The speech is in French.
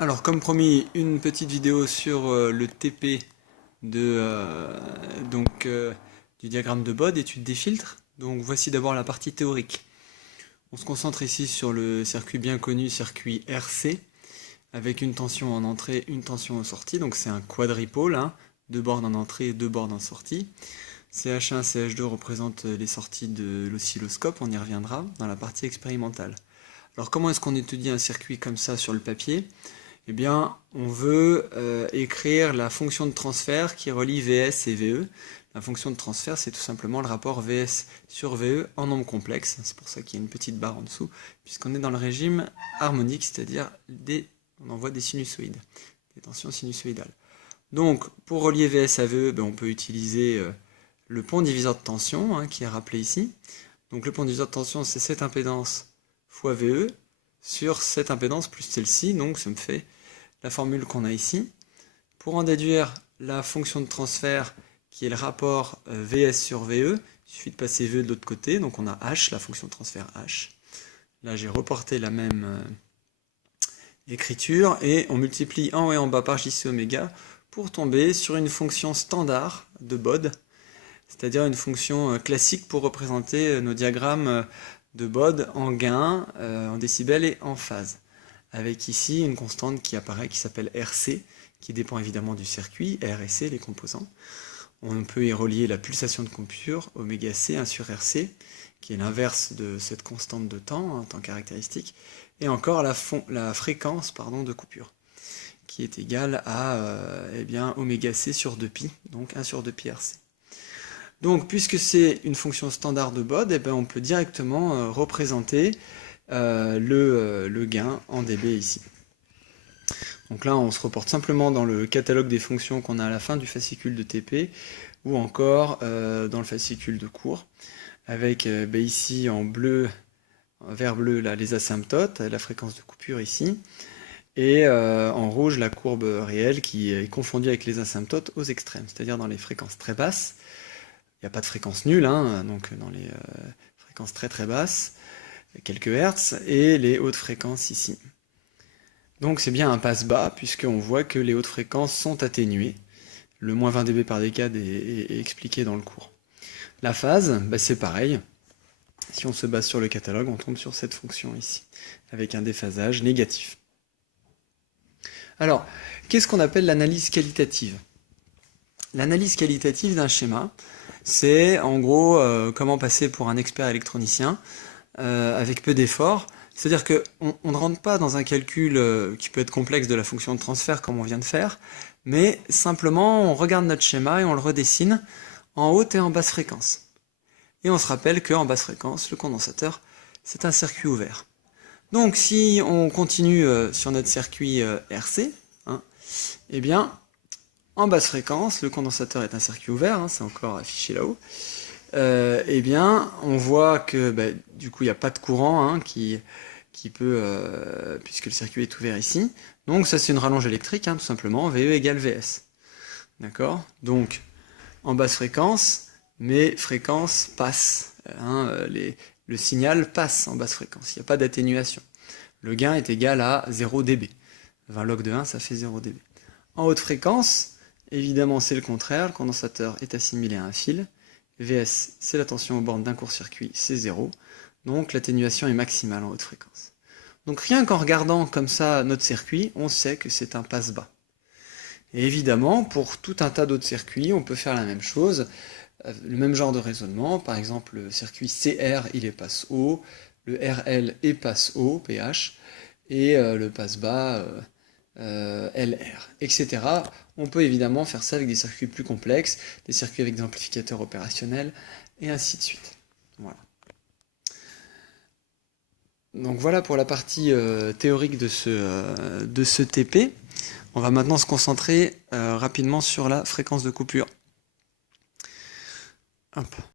Alors, comme promis, une petite vidéo sur le TP du diagramme de Bode, étude des filtres. Donc, voici d'abord la partie théorique. On se concentre ici sur le circuit bien connu, circuit RC, avec une tension en entrée, une tension en sortie. Donc, c'est un quadripôle, hein, deux bornes en entrée et deux bornes en sortie. CH1, CH2 représentent les sorties de l'oscilloscope, on y reviendra dans la partie expérimentale. Alors, comment est-ce qu'on étudie un circuit comme ça sur le papier ? Eh bien, on veut écrire la fonction de transfert qui relie VS et VE. La fonction de transfert, c'est tout simplement le rapport VS sur VE en nombre complexe. C'est pour ça qu'il y a une petite barre en dessous, puisqu'on est dans le régime harmonique, c'est-à-dire on envoie des sinusoïdes, des tensions sinusoïdales. Donc, pour relier VS à VE, on peut utiliser le pont diviseur de tension, hein, qui est rappelé ici. Donc, le pont diviseur de tension, c'est cette impédance fois VE, sur cette impédance plus celle-ci, donc ça me fait la formule qu'on a ici. Pour en déduire la fonction de transfert qui est le rapport VS sur VE, il suffit de passer VE de l'autre côté, donc on a H, la fonction de transfert H. Là j'ai reporté la même écriture et on multiplie en haut et en bas par JC oméga pour tomber sur une fonction standard de Bode, c'est-à-dire une fonction classique pour représenter nos diagrammes de Bode en gain, en décibels et en phase. Avec ici une constante qui apparaît, qui s'appelle RC, qui dépend évidemment du circuit, R et C, les composants. On peut y relier la pulsation de coupure, oméga C, 1 sur RC, qui est l'inverse de cette constante de temps, en temps caractéristique, et encore la fréquence de coupure, qui est égale à oméga C sur 2pi, donc 1 sur 2pi RC. Donc, puisque c'est une fonction standard de Bode, on peut directement représenter le gain en dB ici. Donc là, on se reporte simplement dans le catalogue des fonctions qu'on a à la fin du fascicule de TP, ou encore dans le fascicule de cours, avec ici en bleu, vert bleu, là, les asymptotes, la fréquence de coupure ici, et en rouge, la courbe réelle qui est confondue avec les asymptotes aux extrêmes, c'est-à-dire dans les fréquences très basses. Il n'y a pas de fréquence nulle, hein, donc dans les fréquences très très basses, quelques hertz, et les hautes fréquences ici. Donc c'est bien un passe-bas, puisqu'on voit que les hautes fréquences sont atténuées. Le moins 20 dB par décade est expliqué dans le cours. La phase, c'est pareil. Si on se base sur le catalogue, on tombe sur cette fonction ici, avec un déphasage négatif. Alors, qu'est-ce qu'on appelle l'analyse qualitative ? L'analyse qualitative d'un schéma, c'est en gros comment passer pour un expert électronicien avec peu d'efforts. C'est-à-dire qu'on ne rentre pas dans un calcul qui peut être complexe de la fonction de transfert comme on vient de faire, mais simplement on regarde notre schéma et on le redessine en haute et en basse fréquence. Et on se rappelle qu'en basse fréquence, le condensateur, c'est un circuit ouvert. Donc si on continue sur notre circuit RC, hein, eh bien, en basse fréquence, le condensateur est un circuit ouvert, hein, c'est encore affiché là-haut. Eh bien, on voit que du coup, il n'y a pas de courant hein, qui peut, puisque le circuit est ouvert ici. Donc ça, c'est une rallonge électrique, hein, tout simplement, VE égale VS. D'accord ? Donc, en basse fréquence, mes fréquences passent. Hein, le signal passe en basse fréquence, il n'y a pas d'atténuation. Le gain est égal à 0 dB. 20 log de 1, ça fait 0 dB. En haute fréquence, évidemment, c'est le contraire, le condensateur est assimilé à un fil. VS, c'est la tension aux bornes d'un court-circuit, c'est 0. Donc l'atténuation est maximale en haute fréquence. Donc rien qu'en regardant comme ça notre circuit, on sait que c'est un passe-bas. Et évidemment, pour tout un tas d'autres circuits, on peut faire la même chose, le même genre de raisonnement. Par exemple, le circuit CR, il est passe haut, le RL est passe haut, PH, et le passe-bas LR, etc. On peut évidemment faire ça avec des circuits plus complexes, des circuits avec des amplificateurs opérationnels, et ainsi de suite. Voilà. Donc voilà pour la partie théorique de ce TP. On va maintenant se concentrer rapidement sur la fréquence de coupure. Hop.